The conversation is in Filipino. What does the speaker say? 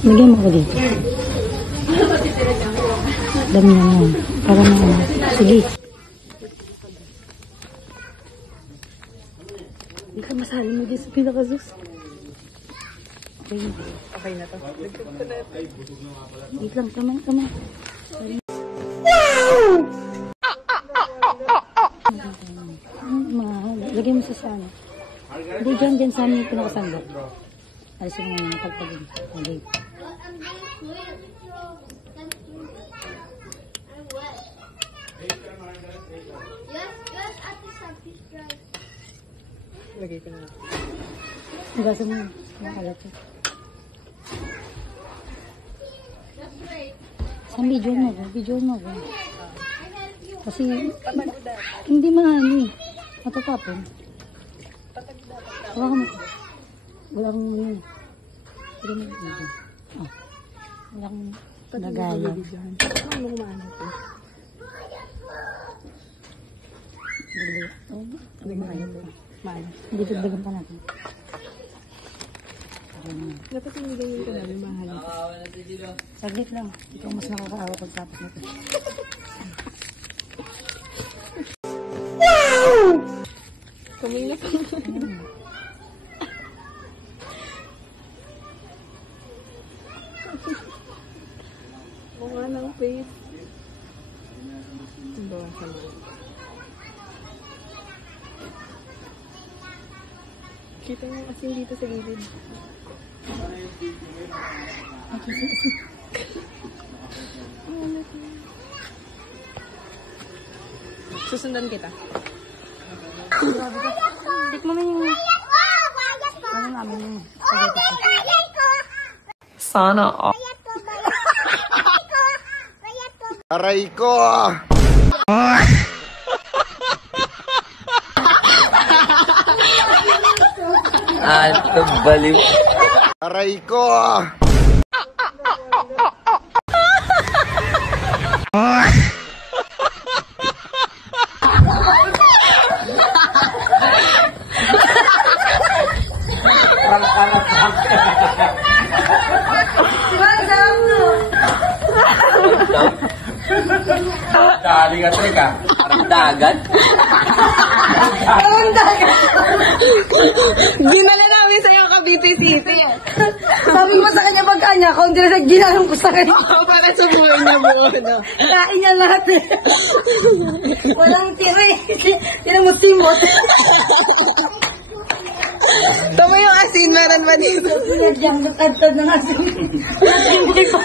Lagyan mo ko dito. Dami na mo. Para na ano. Sige. Hindi ka masali mo dito sa pinaka-sus. Okay. Okay na to. Wait lang. Tama. Lagay mo sa sana. Hindi dyan sa amin yung pinakasandok. Alisin mo nga yung pagpagin. Okay. Lagay ko na. Hugasan mo. Nakalat ko. Sa video mo. Kasi hindi maano eh. Matatapon. Hawakan mo. Wala kang ano eh. Wala kang video. Wala kang nagaya. Ano maano ko? Hindi dagdagan pa natin. Dapat hindi ganyan ka namin mahal. Saglit lang. Ikaw mas nakakaawa pagtapos nito. Kamay na pa. Mukha ng face. Ang bawasan mo. Kita mo asin dito sa gilid. Susundan kita. Tikman mo yung ano namin yung sana all. Aray ko! Ito baliw. Aray ko! Dali ka, Treka. Parang dagat. Ang dagat! Ginala namin sa'yo ka BP City. sabi mo sa kanya pag-anya, kung hindi na ginanong ko sa kanya. Para sa buhay niya buo, no? Kain niya lahat eh. Walang tira eh. Tinan mo simot. Tama yung asin, meron ba dito? Diyan, matad-tad ng asin. Hindi pa.